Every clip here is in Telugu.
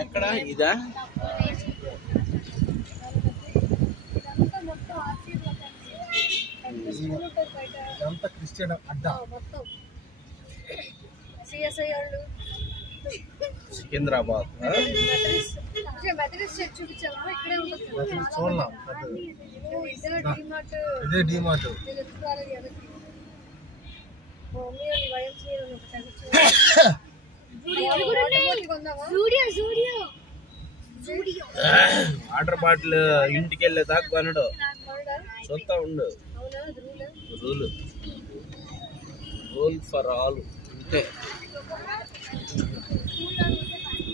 ఎక్కడ ఇదా? ఇదంతా క్రిస్టియన్ అడ్డా. సికింద్రాబాద్ చూడలా ఇదే డిమార్ట్. వాటర్ బాటిల్ ఇంటికి వెళ్ళే దాకా కొనడు, చూస్తా ఉండు. రూల్ ఫర్ ఆల్ అంతే.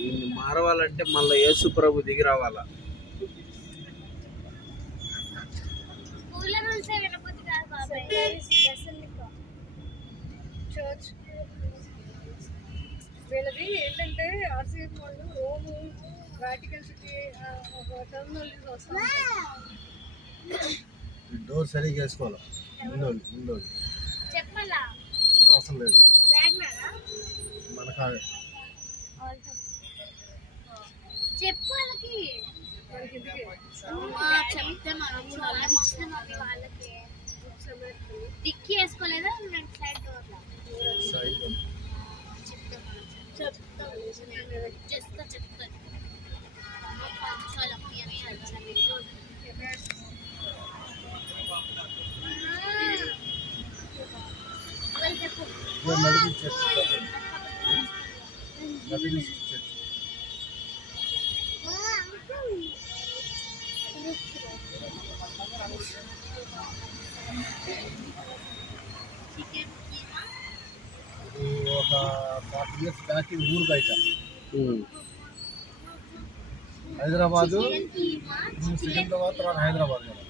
దీన్ని మారవాలంటే మళ్ళీ యేసు ప్రభు దిగి రావాలా. వీళ్ళది ఏంటంటే ఆర్సీఎఫ్ వాళ్ళు రోము వాటికన్ సిటీ టర్మినల్ వస్తాం. డోర్ సరిగ్గా వేసుకోవాలి. ముందు చెప్పాలా అవసరం లేదు మన కాడే. చెప్పు వాళ్ళకి చెప్తే మనం వాళ్ళకి డిక్కీ వేసుకోలేదా సైడ్ డోర్లో చెప్తాను. ఒక 40 years బ్యాక్ ఊరు బయట హైదరాబాదు, సికింద్రాబాద్, తర్వాత హైదరాబాద్ కదా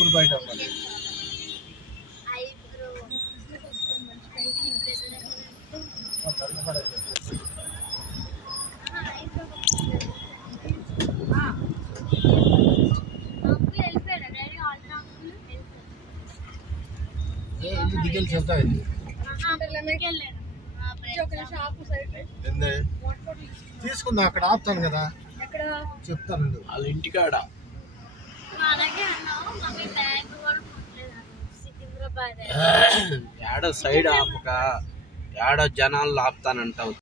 ఊరు బయట ఉన్నది. ఇల్లు దిగలు చెప్తా తీసుకుందా అక్కడ ఆపుతాను కదా చెప్తాను వాళ్ళ ఇంటికాడ. ఏడ సైడ్ ఆపక ఏడ జనాలు ఆపుతానంటావు.